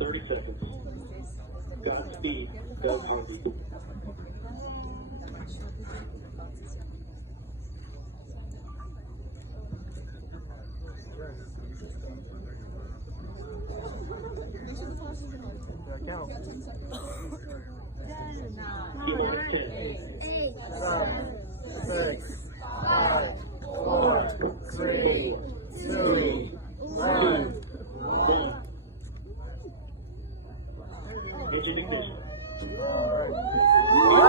30 seconds. Godspeed, go Aarti. T-minus 10, 6, 5, 4, 3, 2, 1. 1. Engine ignition. All right.